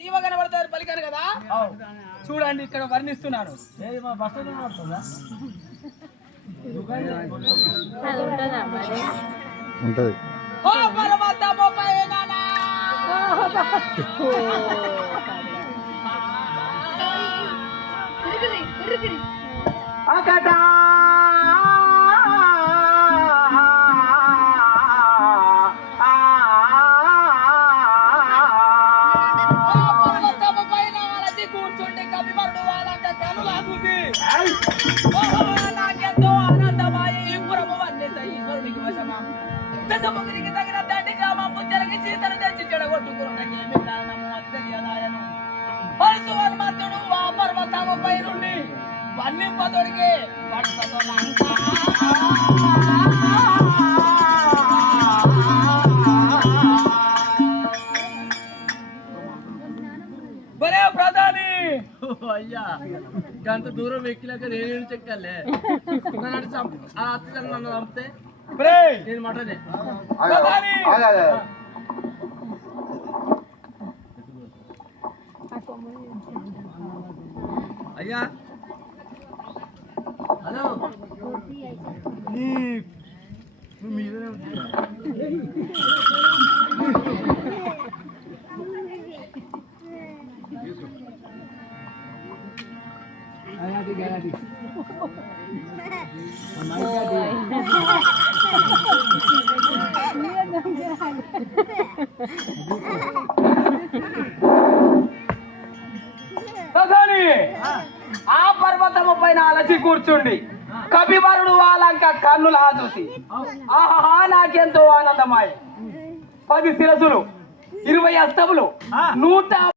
జీవ కనబడతారు పలికారు కదా చూడండి ఇక్కడ వర్ణిస్తున్నాను. ఉంటది అకటా కూర్చుంటే కవివరుడు వాళ్ళ కనులా చూసి నాకెంతో ఆనందమాయి పురము వర్ణిత ఈశ్వరునికి వశమా దశముఖికి తగిన తండ్రి గ్రామము జరిగి చీతను తెచ్చి చెడగొట్టుకున్నకి ఏమి కారణము అని తెలియదాయను. పరశు హనుమంతుడు ఆ పర్వతముపై నుండి వర్ణింపదొరికే ప్రధాని అయ్యా గంట దూరం ఎక్కినాక నేను చెక్కాలే నన్ను చంపితే నేను మటనే అయ్యా హలో మీదనే ఆ పర్వతము పైన అలసి కూర్చుండి కపివరుడు వాళ్ళంక కన్నులా చూసి ఆహా నాకెంతో ఆనందమాయ 10 శిరసులు 20 అస్తములు 100